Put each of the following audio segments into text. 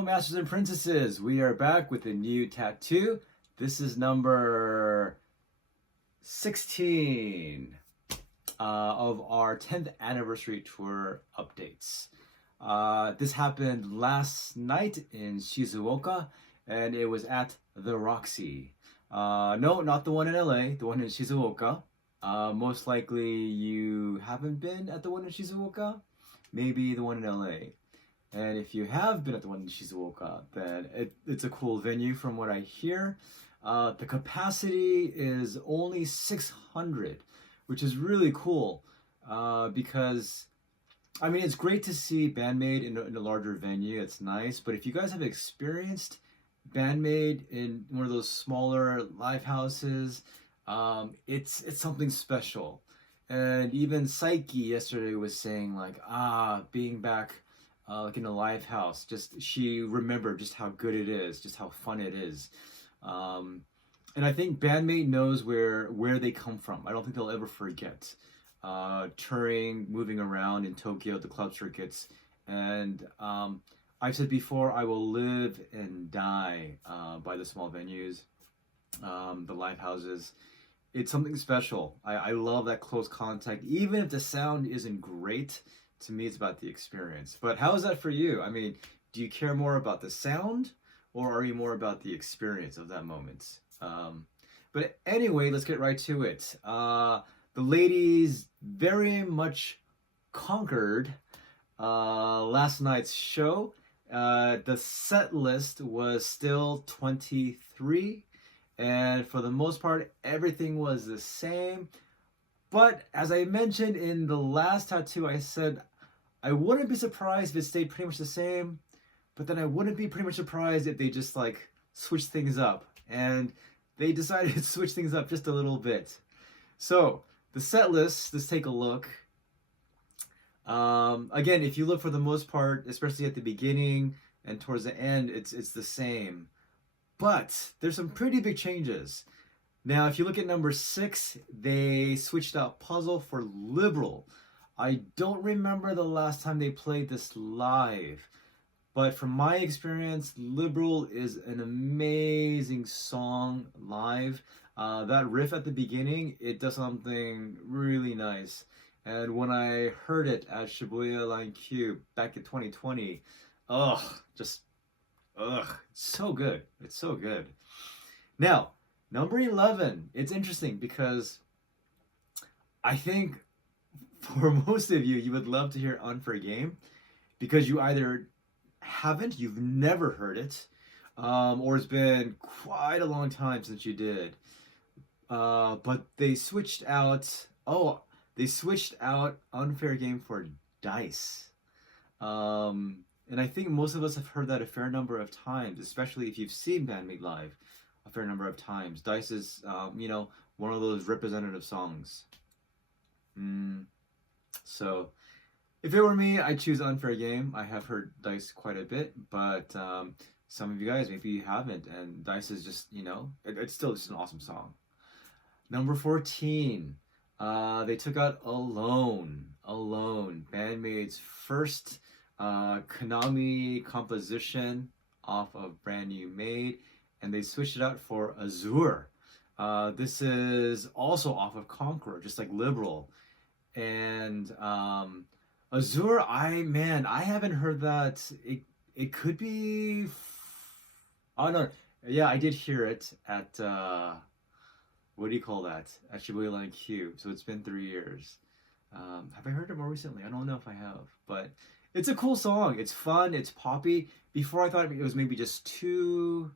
Hello, Masters and Princesses. We are back with a new tattoo. This is number 16 of our 10th anniversary tour updates. This happened last night in Shizuoka, and it was at the ROXY. No, not the one in LA, the one in Shizuoka. Most likely you haven't been at the one in Shizuoka, maybe the one in LA. And if you have been at the one in Shizuoka, then it's a cool venue from what I hear. The capacity is only 600, which is really cool because, I mean, it's great to see Band-Maid in a larger venue. It's nice. But if you guys have experienced Band-Maid in one of those smaller live houses, it's something special. And even Psyche yesterday was saying like, being back like in a live house, just she remembered just how good it is, just how fun it is. And I think Band-Maid knows where they come from. I don't think they'll ever forget. Touring, moving around in Tokyo, the club circuits, and I've said before, I will live and die by the small venues, the live houses. It's something special. I love that close contact, even if the sound isn't great. To me, it's about the experience. But how is that for you? I mean, do you care more about the sound, or are you more about the experience of that moment? But anyway, let's get right to it. The ladies very much conquered last night's show. The set list was still 23, and for the most part, everything was the same. But as I mentioned in the last tattoo, I said I wouldn't be surprised if it stayed pretty much the same, but then I wouldn't be pretty much surprised if they just like switched things up. And they decided to switch things up just a little bit. So the set list, let's take a look. Again, if you look for the most part, especially at the beginning and towards the end, it's the same. But there's some pretty big changes. Now, if you look at number 6, they switched out Puzzle for Liberal. I don't remember the last time they played this live, but from my experience, Liberal is an amazing song live. That riff at the beginning, it does something really nice. And when I heard it at Shibuya Line Q back in 2020, it's so good. It's so good. Now, number 11, it's interesting because I think for most of you, you would love to hear Unfair Game because you either you've never heard it, or it's been quite a long time since you did. But they switched out, Unfair Game for Dice. And I think most of us have heard that a fair number of times, especially if you've seen Band-Maid live a fair number of times. Dice is, one of those representative songs. So, if it were me, I'd choose Unfair Game. I have heard Dice quite a bit, but some of you guys, maybe you haven't, and Dice is just, it's still just an awesome song. Number 14, they took out Alone, Band-Maid's first Konami composition off of Brand New Made, and they switched it out for Azure. This is also off of Conqueror, just like Liberal. And Azure, I haven't heard that. It could be. Oh no, yeah, I did hear it at what do you call that? At Shibuya Line Q. So it's been 3 years. Have I heard it more recently? I don't know if I have, but it's a cool song. It's fun. It's poppy. Before I thought it was maybe just too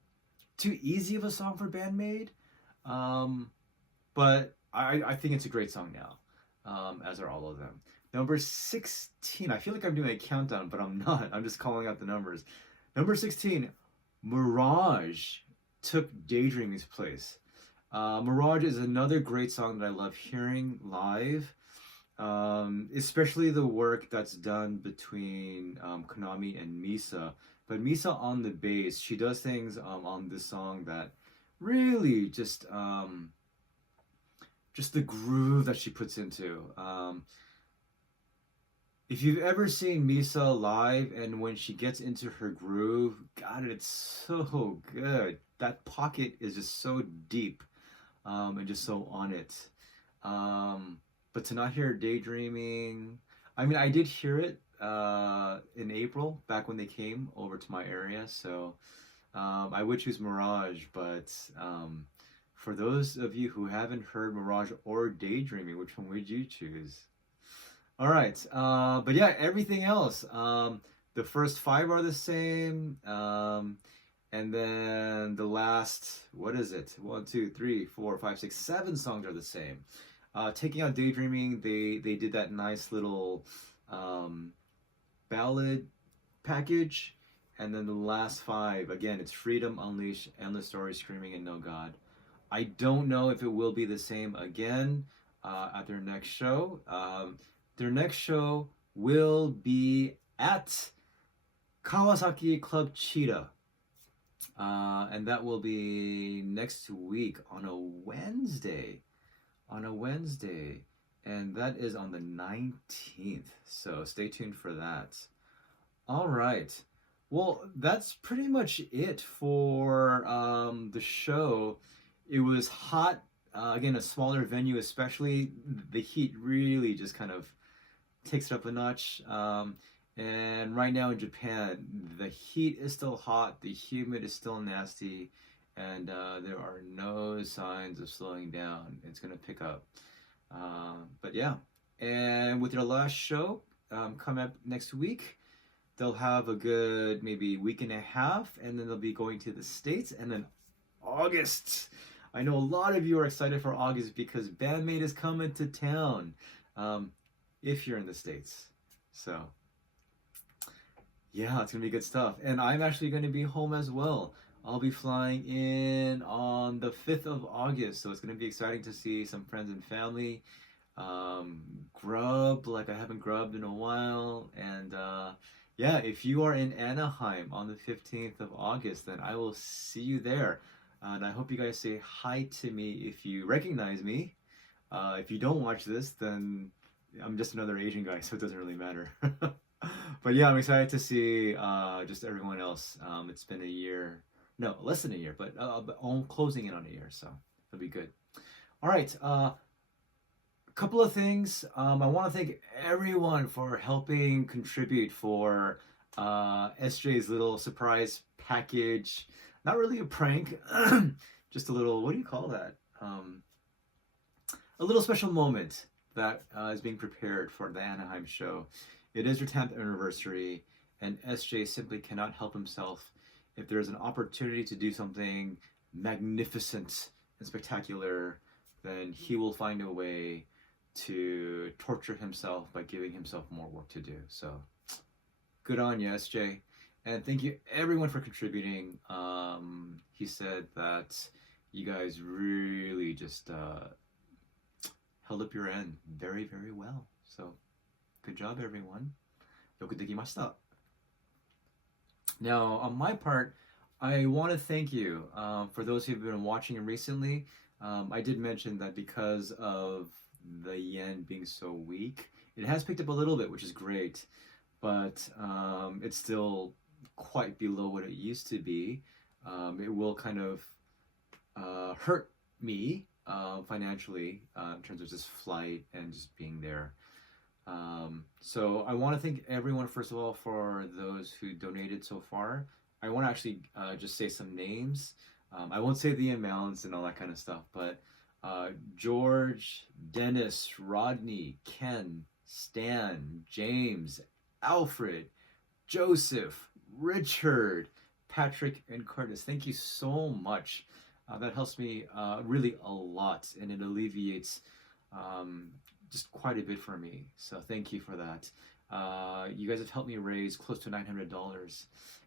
easy of a song for Band-Maid, but I think it's a great song now. As are all of them. Number 16, I feel like I'm doing a countdown, but I'm not. I'm just calling out the numbers. Number 16, Mirage took Daydreaming's place. Mirage is another great song that I love hearing live, especially the work that's done between Konami and Misa. But Misa on the bass, she does things on this song that really just the groove that she puts into. If you've ever seen Misa live and when she gets into her groove, God, it's so good. That pocket is just so deep, and just so on it. But to not hear Daydreaming, I mean, I did hear it in April, back when they came over to my area, so I would choose Mirage, but for those of you who haven't heard Mirage or Daydreaming, which one would you choose? All right, but yeah, everything else. The first five are the same, and then the last, what is it? One, two, three, four, five, six, seven songs are the same. Taking out Daydreaming, they did that nice little um, ballad package, and then the last five, again, it's Freedom, Unleash, Endless Story, Screaming, and No God. I don't know if it will be the same again at their next show. Their next show will be at Kawasaki Club Cheetah. And that will be next week on a Wednesday. On a Wednesday. And that is on the 19th. So stay tuned for that. All right. Well, that's pretty much it for the show. It was hot. Again, a smaller venue, especially. The heat really just kind of takes it up a notch. And right now in Japan, the heat is still hot, the humid is still nasty, and there are no signs of slowing down. It's going to pick up. But yeah, and with their last show coming up next week, they'll have a good maybe week and a half, and then they'll be going to the States, and then August. I know a lot of you are excited for August because Band-Maid is coming to town. If you're in the States. So, yeah, it's going to be good stuff. And I'm actually going to be home as well. I'll be flying in on the 5th of August. So it's going to be exciting to see some friends and family. Grub, like I haven't grubbed in a while. And yeah, if you are in Anaheim on the 15th of August, then I will see you there. And I hope you guys say hi to me if you recognize me. If you don't watch this, then I'm just another Asian guy, so it doesn't really matter. But yeah, I'm excited to see just everyone else. It's been a year, no, less than a year, but closing in on a year, so it'll be good. All right, a couple of things. I want to thank everyone for helping contribute for SJ's little surprise package. Not really a prank, just a little, what do you call that? A little special moment that is being prepared for the Anaheim show. It is your 10th anniversary, and SJ simply cannot help himself. If there's an opportunity to do something magnificent and spectacular, then he will find a way to torture himself by giving himself more work to do. So, good on you, SJ. And thank you everyone for contributing. He said that you guys really just held up your end very, very well. So, good job, everyone. Yoku dekimashita. Now, on my part, I want to thank you for those who've been watching recently. I did mention that because of the yen being so weak, it has picked up a little bit, which is great, but it's still quite below what it used to be. It will kind of hurt me financially in terms of just flight and just being there. So I want to thank everyone, first of all, for those who donated so far. I want to actually just say some names. I won't say the amounts and all that kind of stuff, but George, Dennis, Rodney, Ken, Stan, James, Alfred, Joseph, Richard, Patrick, and Curtis. Thank you so much. That helps me really a lot, and it alleviates just quite a bit for me. So thank you for that. You guys have helped me raise close to $900,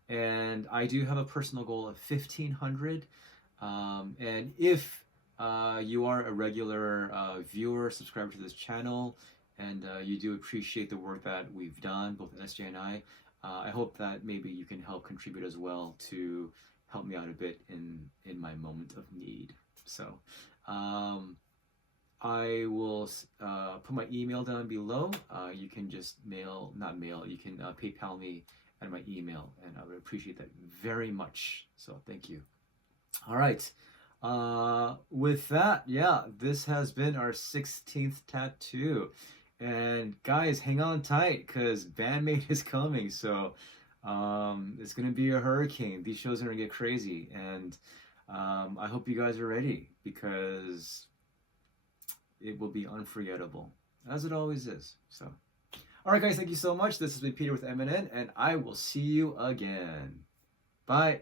and I do have a personal goal of $1,500. And if you are a regular viewer, subscriber to this channel, and you do appreciate the work that we've done, both SJ and I hope that maybe you can help contribute as well to help me out a bit in my moment of need. So, I will put my email down below. You can just not mail, you can PayPal me at my email, and I would appreciate that very much. So thank you. All right. With that, yeah, this has been our 16th tattoo. And guys, hang on tight because Band-Maid is coming. So it's going to be a hurricane. These shows are going to get crazy. And I hope you guys are ready because it will be unforgettable, as it always is. So, all right, guys, thank you so much. This has been Peter with MNN, and I will see you again. Bye.